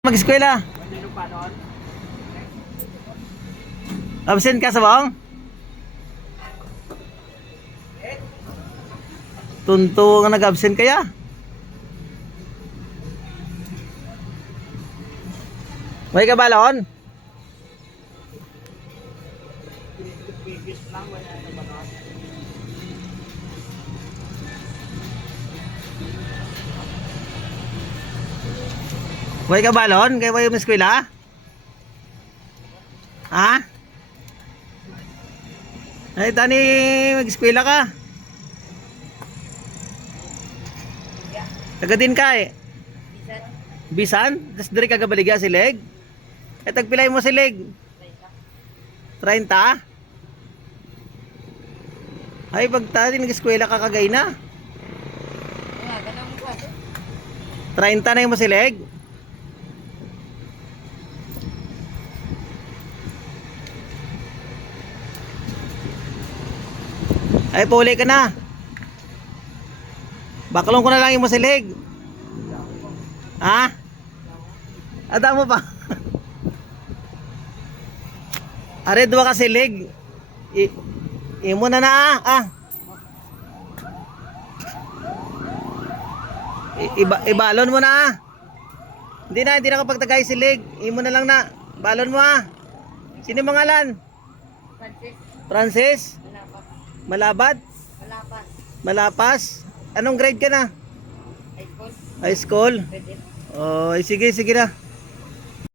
Mag-eskwela. Absent ka sa bang? Tunto nga nag-absent kaya? May kabalon? May kabalon? Kaya ba yung eskwela? Ha? Ay, tani mag-eskwela ka. Taga din ka eh. Bisan? Tas diri ka gabaliga sileg? Eh tagpilay mo sileg? 30? Ay, pagta din nag-eskwela ka kagay na. 30 na yung mo sileg? Ay, puli ka na. Bakalong ko na lang yung masilig. Ha? Ada mo pa. Are, dua ka silig. Imo na na ah. Ibalon mo na. Hindi na kapag tagay silig. Imo na lang na. Balon mo ah. Sino yung pangalan? Francis? Malabad? Malapas? Anong grade ka na? High school. Oh, sige na.